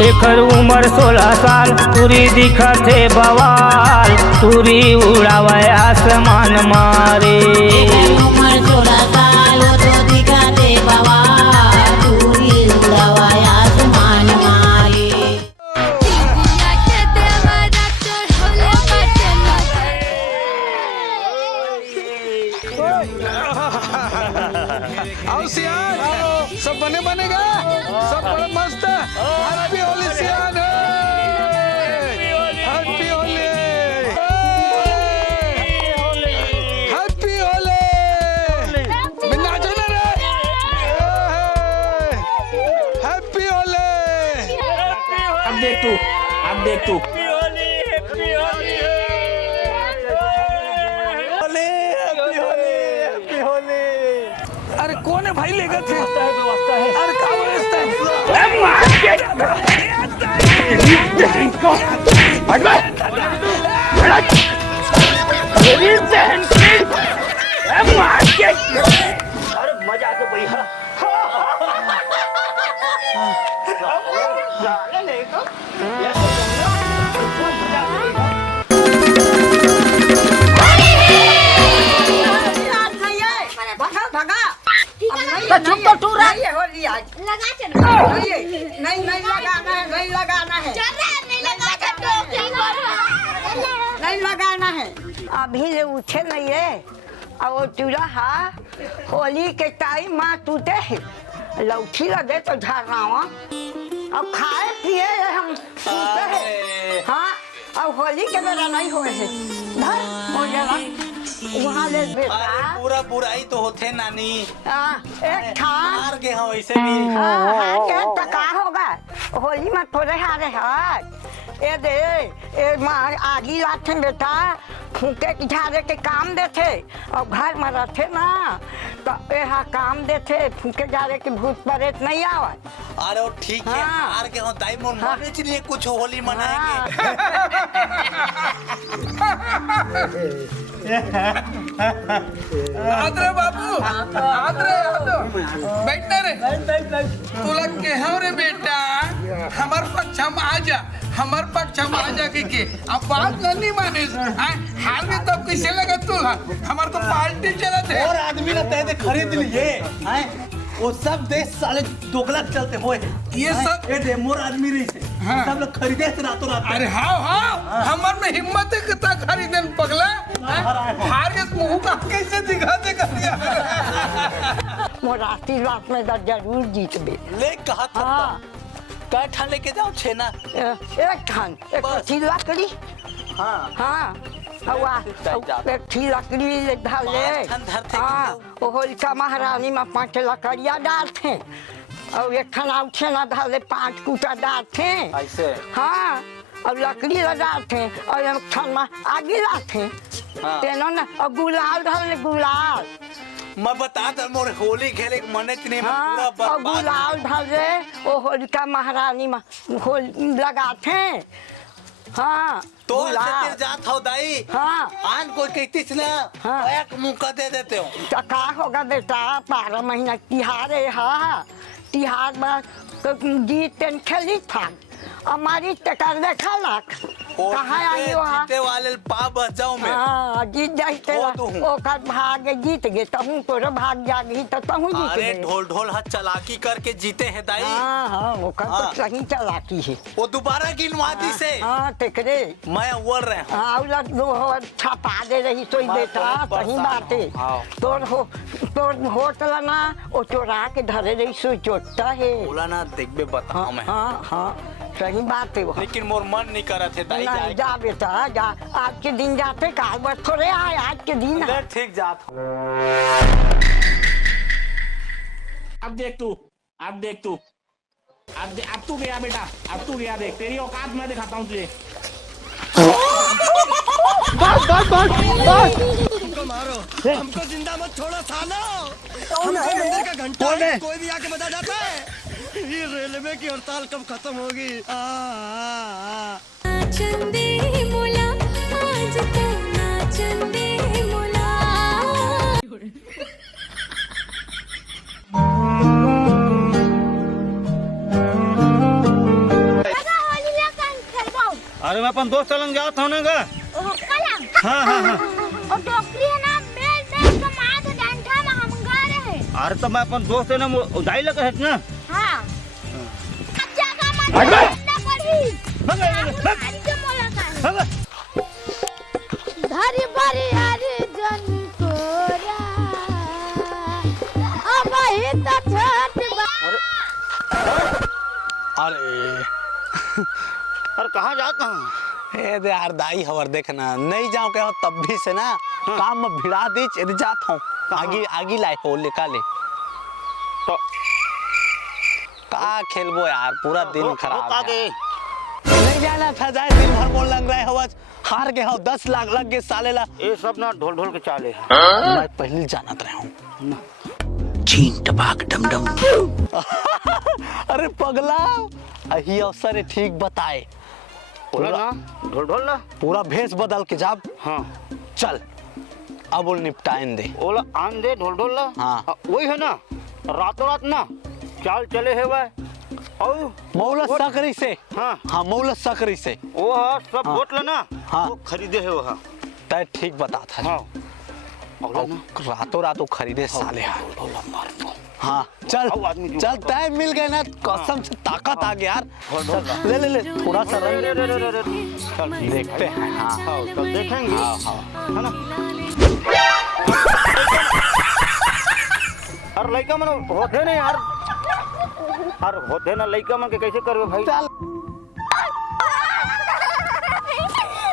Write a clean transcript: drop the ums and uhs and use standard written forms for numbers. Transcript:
एकर उम्र 16 साल तुरी दिखत है बवाल, तुरी उड़ावे आसमान मारे। एकर उम्र 16 साल वो तो दिखत है बवाल, तुरी उड़ावे आसमान मारे। आओ सियान, सब बनेगा, सब बड़ा मस्त। हैप्पी होली सियान, हैप्पी होली, हैप्पी होली। नाचो ना रे, हैप्पी होली। अब देख तू, अब देख तू। अरे कौन है भाई लेगा थे? अरे क्या व्यवस्था है? मजा तो भैया चुप तो तू रहा है होली आज लगा चल नहीं लगाना है, नहीं लगाना है, नहीं लगाना है। अभी ले उठे नहीं है और वो चूल्हा हा होली के टाइम माँ टूटे है लौठी लगे तो झरनावा अब खाए पिए हम टूटे है। हाँ अब होली के बेरा नहीं हुए है धर हो जाएगा वहाँ ले बेटा। पूरा बुराई तो होते नानी। एक खान हार गए हैं वैसे भी। हार गए तो क्या होगा होली में थोड़े हारे हैं। ये दे ये माँ आगी लाते बेटा फूके की झाड़े के काम देते और घर में रहते ना तो यहाँ काम देते फूके झाड़े के भूत प्रेत नहीं आवे। अरे वो ठीक है हार गए हो दाई मोर मरने चाहिए कुछ होली मनाएंगे। आदरे बाबू आदरे बैठना रे तुला के हो रे बेटा हमार पक्ष हम आजा हमार पक्ष हम आजा के अब बात नहीं माने हाल में तब कैसे लगा तुला हमार तो पार्टी चला थे और आदमी ने तय खरीद लिए वो सब देश साले दोगला चलते हुए ये सब ये दे मोर आदमी रही से सब लोग खरीदे से रातों रात। अरे हाँ हमार में हिम्मत है कितना खरीदे पगला हार के मुंह का कैसे दिखा दे मोराती रात में जरूर जीत बे ले कहा था क्या ठान लेके जाओ छेना एक ठान एक अच्छी लकड़ी हाँ एक थी लकड़ी डाले हाँ वो होलिका महारानी में 5 लकड़ियाँ डालते और एक खाना उठे ना डाले 5 कूटा डालते हाँ और लकड़ी लगाते और एक खान में आगे लाते तेनो ना और गुलाल डाले गुलाल मैं बता दे मोर होली खेले मने नहीं हाँ, पूरा और गुलाल डाले वो होलिका महारानी में लगाते हाँ तो से जात हो दाई हाँ आन कोई कहती ना एक मौका दे देते हो तो क्या होगा बेटा 12 महीना तिहार है हाँ तिहार में जीत खेली था हमारी टकर देखा लाख कहाँ आई हो जीते वाले पा बचाओ में हाँ जीत जाते ओकर भाग जीत गए तहूँ तोरे भाग जागी तो तहूँ जीत अरे गए ढोल ढोल हाथ चलाकी करके जीते हैं दाई हाँ हाँ ओकर तो सही चलाकी है वो दोबारा गिनवादी से हाँ तेकरे मैं बोल रहे हूँ हाँ छपा दे रही सोई बेटा सही बात है तोर होटल ना वो चोरा के धरे रही सो चोटता है बोला ना देखबे बताओ मैं हाँ हाँ सही बात है वो लेकिन मोर मन नहीं कर रहे थे दाई नहीं जा बेटा जा आज के दिन जाते काल बस थोड़े आए आज के दिन ठीक जात अब देख तू अब देख तू अब तू गया बेटा अब तू गया देख तेरी औकात मैं दिखाता हूँ तुझे। हमको मारो हमको जिंदा मत छोड़ो सालो हमको मंदिर का घंटा है कोई भी आके बता जाता है ये रेलवे की हड़ताल कब खत्म होगी। चंदे मोला आज तो ना चंदे मोला अरे मैं अपन दोस्त चलन जात हूँ ना गा। कलम हाँ हाँ हाँ। और टोकरी है ना बेल बेल का मार के डंठा में हम गा रहे हैं। अरे तो मैं अपन दोस्त है ना उदाई लगा है ना। हाँ अच्छा का मत ना पड़ी हमारी जो मुलाकात है धरी भरी हरी जन कोरा अब ही तो छठ अरे अरे कहाँ जाता हूँ? ए दे यार दाई हवर देखना नहीं जाओ के हो तब भी से ना काम में भिड़ा दी चल जात हूँ आगे आगे लाए हो लेका ले तो का खेलबो यार पूरा दिन खराब है। गए नहीं जाना था जाए दिन भर बोल लग रहे हो हार के हो 10 लाख लग गए साले ला ये सब ना ढोल ढोल के चाले है। मैं पहले जानत रहा हूँ छीन टपाक डम डम अरे पगला अही अवसर है ठीक बताए बोला ना ढोल ढोल ना पूरा भेष बदल के जाब हाँ चल अब वो निपटाइन दे ओला आन दे ढोल ढोल ना हाँ। वही है ना रातों रात ना चाल चले है वह और मौला सकरी से हाँ हाँ मौला सकरी से वो हाँ सब हाँ। बोतल ना हाँ। वो खरीदे है वो हाँ तय ठीक बता था हाँ और रातों रातों खरीदे साले हाँ चल आओ आदमी जो- चल तय मिल गए ना कसम से ताकत आ गया यार चल, ले ले ले थोड़ा सा रंग चल देखते हैं हाँ हाँ तो देखेंगे हाँ हाँ है ना। अरे लड़का मन होते नहीं यार अरे होते ना लड़का मन के कैसे करबे भाई चल